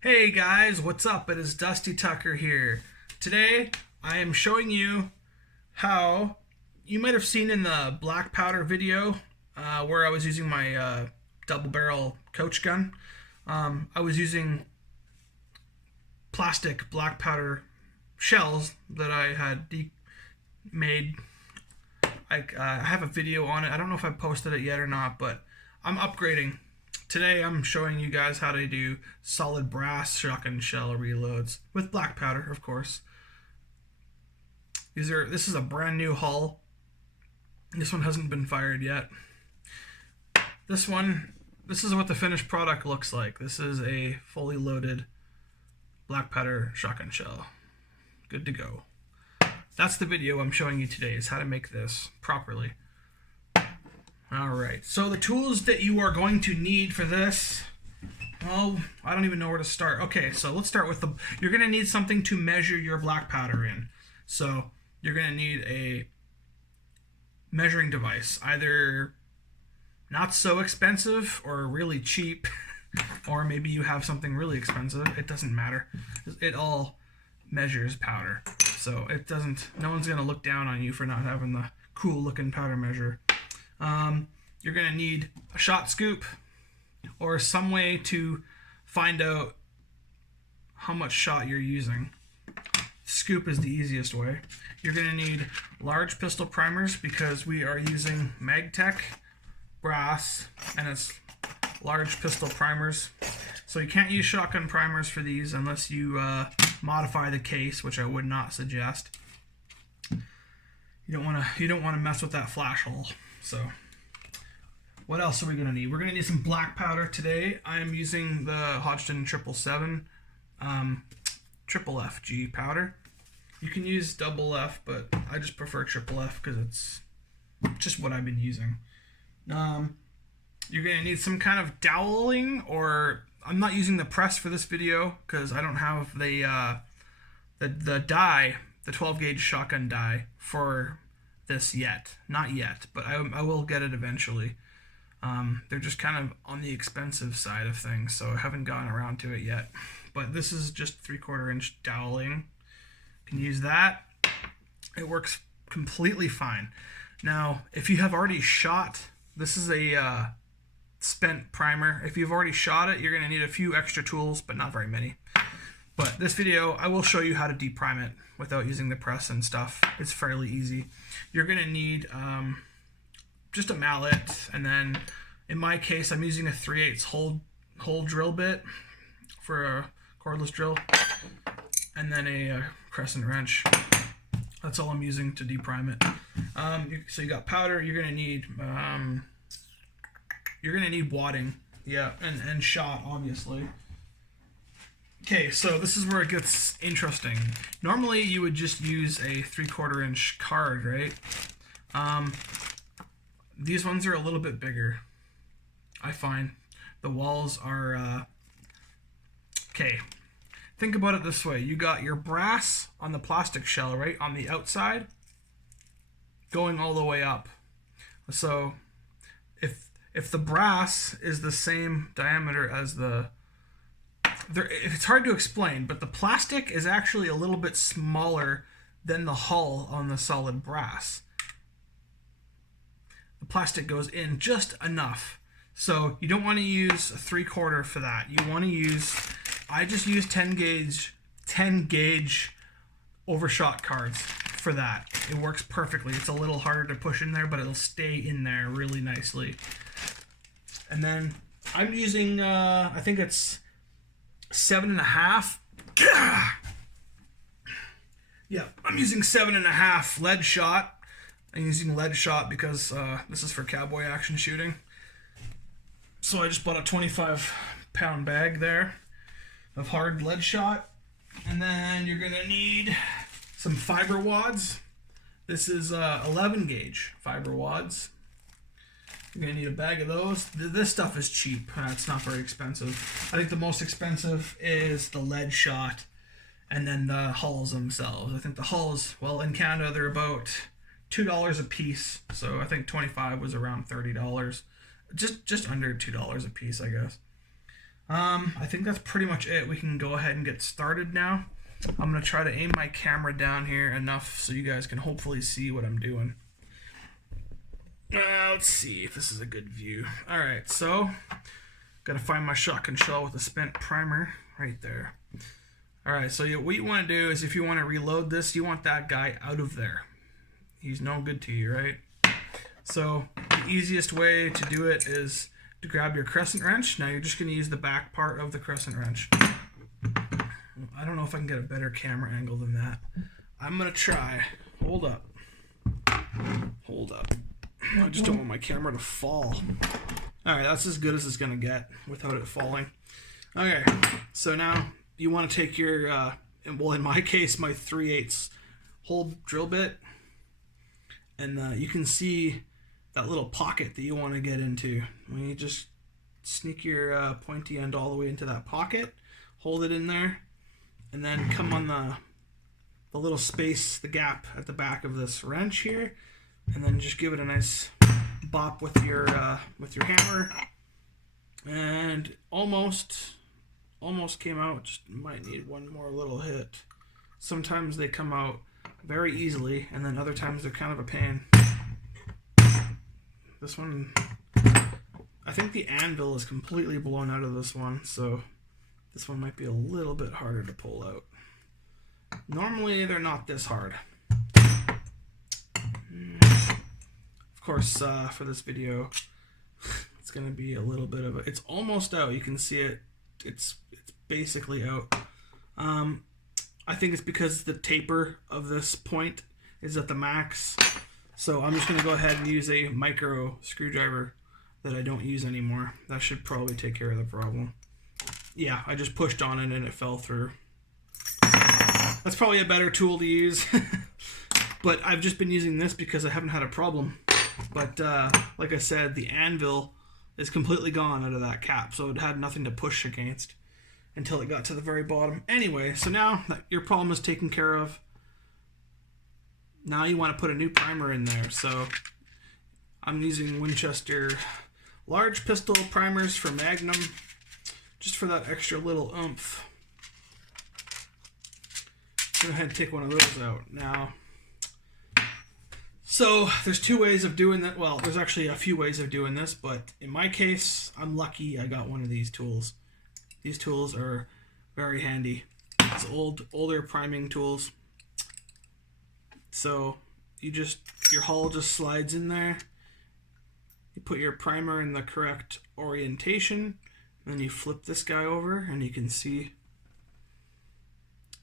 Hey guys, what's up? It is Dusty Tucker here. Today I am showing you how you might have seen in the black powder video where I was using my double barrel coach gun. I was using plastic black powder shells that I had made. I have a video on it. I don't know if I posted it yet or not, but I'm upgrading. Today I'm showing you guys how to do solid brass shotgun shell reloads with black powder, of course. This is a brand new hull. This one hasn't been fired yet. This is what the finished product looks like. This is a fully loaded black powder shotgun shell. Good to go. That's the video I'm showing you today, is how to make this properly. Alright, so the tools that you are going to need for this, well, I don't even know where to start. Okay, so let's start with you're going to need something to measure your black powder in. So you're going to need a measuring device, either not so expensive or really cheap, or maybe you have something really expensive. It doesn't matter. It all measures powder. So no one's going to look down on you for not having the cool looking powder measure. You're going to need a shot scoop or some way to find out how much shot you're using. Scoop is the easiest way. You're going to need large pistol primers because we are using Magtech brass and it's large pistol primers. So you can't use shotgun primers for these unless you modify the case, which I would not suggest. You don't want to mess with that flash hole. So what else are we going to need? We're going to need some black powder today. I am using the Hodgdon 777 triple FG powder. You can use double F, but I just prefer triple F because it's just what I've been using. You're going to need some kind of doweling, or I'm not using the press for this video because I don't have the die, the 12 gauge shotgun die for this yet. Not yet, but I will get it eventually. They're just kind of on the expensive side of things, so I haven't gotten around to it yet. But this is just 3/4 inch doweling. You can use that. It works completely fine. Now, if you have already shot, this is a spent primer. If you've already shot it, you're going to need a few extra tools, but not very many. But this video, I will show you how to deprime it without using the press and stuff. It's fairly easy. You're going to need just a mallet, and then in my case, I'm using a 3/8 hole drill bit for a cordless drill, and then a crescent wrench. That's all I'm using to deprime it. So you got powder. You're going to need wadding, yeah, and shot, obviously. Okay, so this is where it gets interesting. Normally, you would just use a 3/4 inch card, right? These ones are a little bit bigger, I find. The walls are, okay. Think about it this way. You got your brass on the plastic shell, right, on the outside, going all the way up. So if the brass is the same diameter as it's hard to explain, but the plastic is actually a little bit smaller than the hull on the solid brass. The plastic goes in just enough. So you don't want to use a 3/4 for that. You want to use, I just use 10 gauge overshot cards for that. It works perfectly. It's a little harder to push in there, but it'll stay in there really nicely. And then I'm using, I think it's 7.5. Yeah, I'm using 7.5 lead shot. I'm using lead shot because this is for cowboy action shooting. So I just bought a 25-pound bag there of hard lead shot. And then you're going to need some fiber wads. This is 11 gauge fiber wads. You're going to need a bag of those. This stuff is cheap. It's not very expensive. I think the most expensive is the lead shot and then the hulls themselves. I think the hulls, well, in Canada, they're about $2 a piece. So I think 25 was around $30. Just under $2 a piece, I guess. I think that's pretty much it. We can go ahead and get started now. I'm going to try to aim my camera down here enough so you guys can hopefully see what I'm doing. Let's see if this is a good view. Alright, so got to find my shotgun shell with a spent primer right there. Alright, so what you want to do is if you want to reload this, you want that guy out of there. He's no good to you, right? So the easiest way to do it is to grab your crescent wrench. Now you're just going to use the back part of the crescent wrench. I don't know if I can get a better camera angle than that. I'm going to try. Hold up. Hold up. I just don't want my camera to fall. Alright, that's as good as it's going to get without it falling. Okay, so now you want to take your, well in my case, my 3/8 hole drill bit. And you can see that little pocket that you want to get into. When you just sneak your pointy end all the way into that pocket, hold it in there, and then come on the little space, the gap at the back of this wrench here, and then just give it a nice bop with your hammer, and almost came out. Just might need one more little hit. Sometimes they come out very easily, and then other times they're kind of a pain. This one, I think the anvil is completely blown out of this one, so this one might be a little bit harder to pull out. Normally they're not this hard. Of course, for this video, it's going to be a little bit of it's almost out. You can see it. It's basically out. I think it's because the taper of this point is at the max. So I'm just going to go ahead and use a micro screwdriver that I don't use anymore. That should probably take care of the problem. Yeah, I just pushed on it and it fell through. That's probably a better tool to use. But I've just been using this because I haven't had a problem. But like I said, the anvil is completely gone out of that cap. So it had nothing to push against until it got to the very bottom. Anyway, so now that your problem is taken care of, now you want to put a new primer in there. So I'm using Winchester large pistol primers for Magnum, just for that extra little oomph. Go ahead and take one of those out now. So there's two ways of doing that. Well, there's actually a few ways of doing this, but in my case, I'm lucky I got one of these tools. These tools are very handy. It's older priming tools. So your hull just slides in there. You put your primer in the correct orientation, then you flip this guy over, and you can see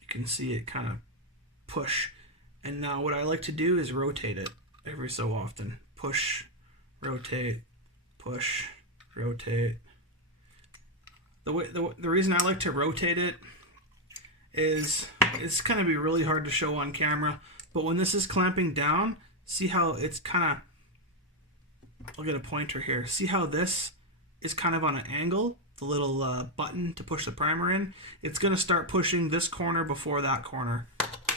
it kind of push. And now what I like to do is rotate it every so often. Push, rotate, push, rotate. The reason I like to rotate it is it's going to be really hard to show on camera, but when this is clamping down, see how it's kind of, I'll get a pointer here. See how this is kind of on an angle? The little button to push the primer in. It's going to start pushing this corner before that corner.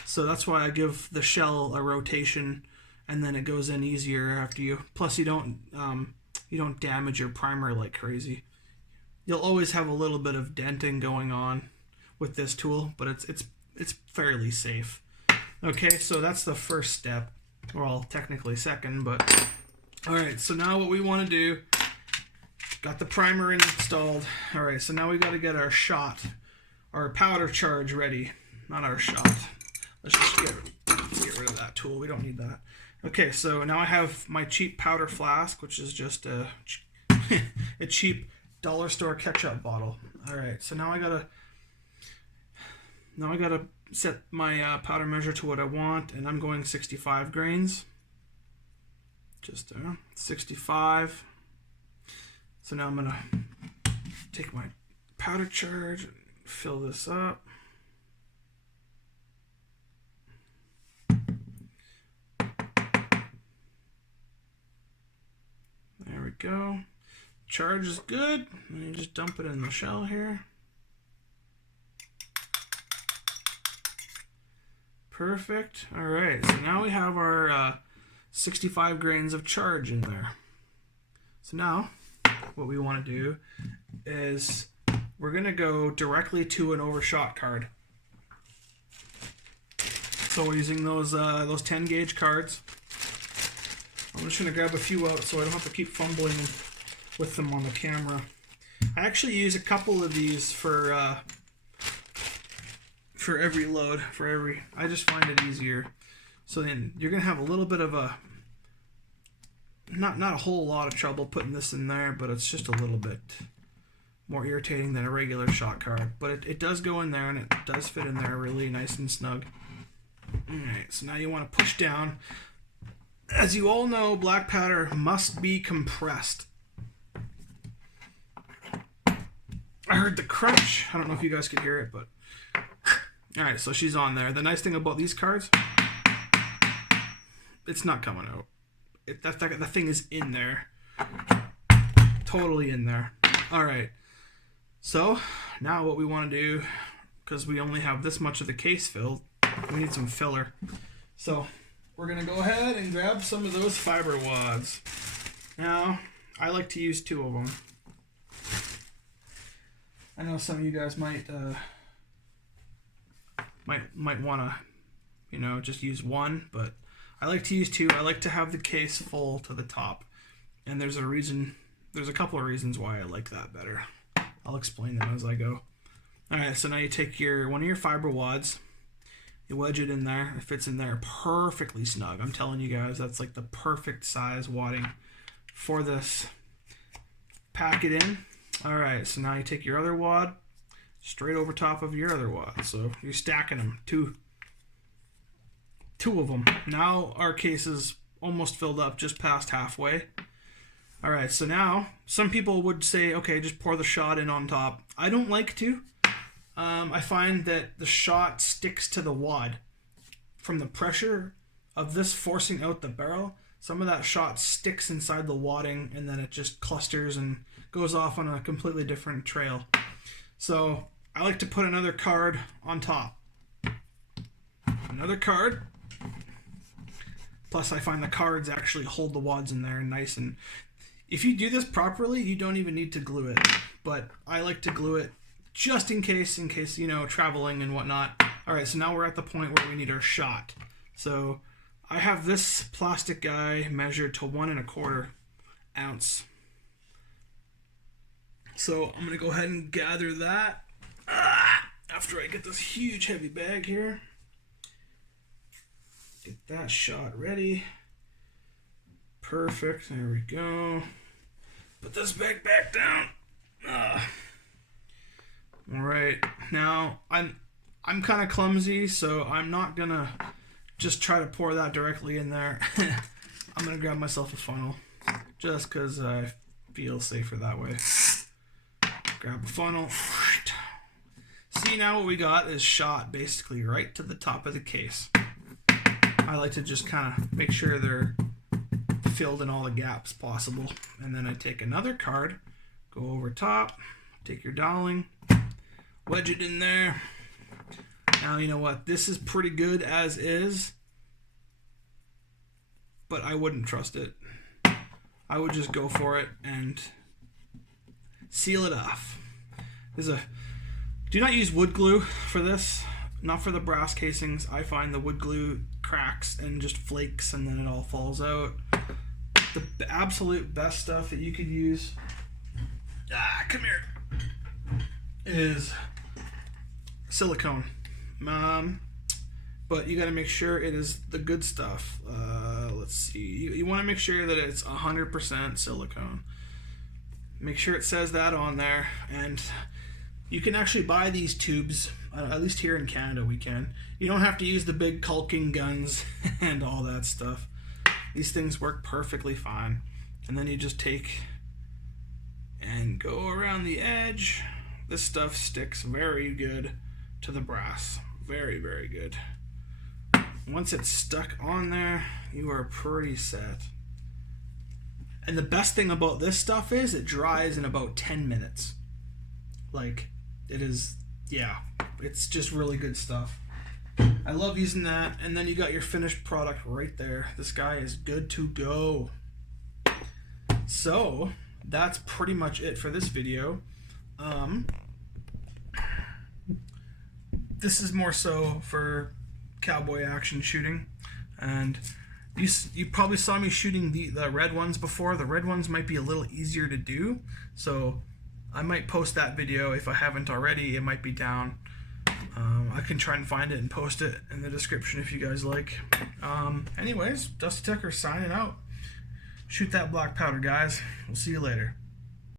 So that's why I give the shell a rotation, and then it goes in easier after you. Plus you don't damage your primer like crazy. You'll always have a little bit of denting going on with this tool, but it's fairly safe. Okay, so that's the first step. Well, technically second, but all right. So now what we want to do, got the primer installed. All right, so now we got to get our shot, our powder charge ready. Not our shot. Let's get rid of that tool. We don't need that. Okay, so now I have my cheap powder flask, which is just a cheap dollar store ketchup bottle. All right, so now I gotta set my powder measure to what I want, and I'm going 65 grains. Just 65. So now I'm gonna take my powder charge and fill this up. There we go. Charge is good. And you just dump it in the shell here. Perfect. All right, so now we have our 65 grains of charge in there. So now what we want to do is we're going to go directly to an overshot card. So we're using those 10 gauge cards. I'm just going to grab a few out so I don't have to keep fumbling with them on the camera. I actually use a couple of these for every load, I just find it easier. So then you're going to have a little bit of a, not a whole lot of trouble putting this in there, but it's just a little bit more irritating than a regular shot card. But it does go in there, and it does fit in there really nice and snug. Alright, so now you want to push down. As you all know, black powder must be compressed. I heard the crunch. I don't know if you guys could hear it, but... Alright, so she's on there. The nice thing about these cards, it's not coming out. The thing is in there. Totally in there. Alright, so now what we want to do, because we only have this much of the case filled, we need some filler. So we're going to go ahead and grab some of those fiber wads. Now, I like to use 2 of them. I know some of you guys might want to, you know, just use 1, but I like to use 2. I like to have the case full to the top. And there's a couple of reasons why I like that better. I'll explain them as I go. Alright, so now you take one of your fiber wads, you wedge it in there. It fits in there perfectly snug. I'm telling you guys, that's like the perfect size wadding for this. Pack it in. Alright, so now you take your other wad straight over top of your other wad. So you're stacking them. Two of them. Now our case is almost filled up, just past halfway. Alright, so now some people would say, okay, just pour the shot in on top. I don't like to. I find that the shot sticks to the wad. From the pressure of this forcing out the barrel, some of that shot sticks inside the wadding, and then it just clusters and goes off on a completely different trail. So I like to put another card on top. Another card. Plus I find the cards actually hold the wads in there nice, and if you do this properly, you don't even need to glue it. But I like to glue it just in case, you know, traveling and whatnot. Alright, so now we're at the point where we need our shot. So I have this plastic guy measured to 1 1/4 ounce. So I'm going to go ahead and gather that after I get this huge heavy bag here. Get that shot ready. Perfect, there we go. Put this bag back down. Alright, now I'm kind of clumsy, so I'm not going to just try to pour that directly in there. I'm going to grab myself a funnel, just because I feel safer that way. Grab a funnel. See, now what we got is shot basically right to the top of the case. I like to just kind of make sure they're filled in all the gaps possible. And then I take another card, go over top, take your doweling, wedge it in there. Now, you know what? This is pretty good as is, but I wouldn't trust it. I would just go for it and seal it off. Do not use wood glue for this. Not for the brass casings. I find the wood glue cracks and just flakes, and then it all falls out. The absolute best stuff that you could use, come here, is silicone. But you got to make sure it is the good stuff. Let's see. You want to make sure that it's 100% silicone. Make sure it says that on there. And you can actually buy these tubes, at least here in Canada we can. You don't have to use the big caulking guns and all that stuff. These things work perfectly fine. And then you just take and go around the edge. This stuff sticks very good to the brass. Very, very good. Once it's stuck on there, you are pretty set. And the best thing about this stuff is it dries in about 10 minutes. Like, it is, yeah, it's just really good stuff. I love using that. And then you got your finished product right there. This guy is good to go. So that's pretty much it for this video. this is more so for cowboy action shooting, and you probably saw me shooting the red ones before. The red ones might be a little easier to do, so I might post that video if I haven't already. It might be down. I can try and find it and post it in the description if you guys like. Anyways, Dusty Tucker signing out. Shoot that black powder, guys. We'll see you later.